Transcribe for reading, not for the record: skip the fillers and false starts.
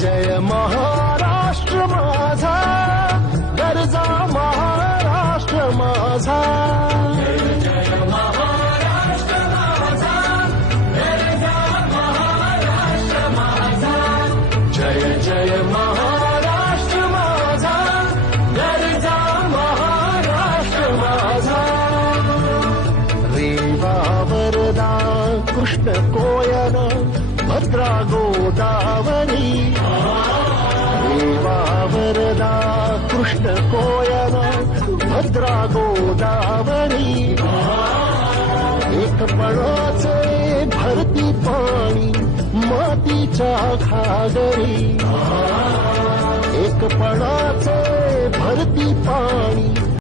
जय महाराष्ट्र माझा, गरजा महाराष्ट्र माझा. जय महाराष्ट्र माझा, गरजा महाराष्ट्र माझा. जय जय महाराष्ट्र माझा, गरजा महाराष्ट्र माझा. रेवा वरदा कृष्ण कोयल भद्रा गोदावरी. रेवा वरदा कृष्ण कोयल भद्रा गोदावरी. एक पणाचे भरती पाणी मातीच्या घागरी. एक पणाचे भरती पाणी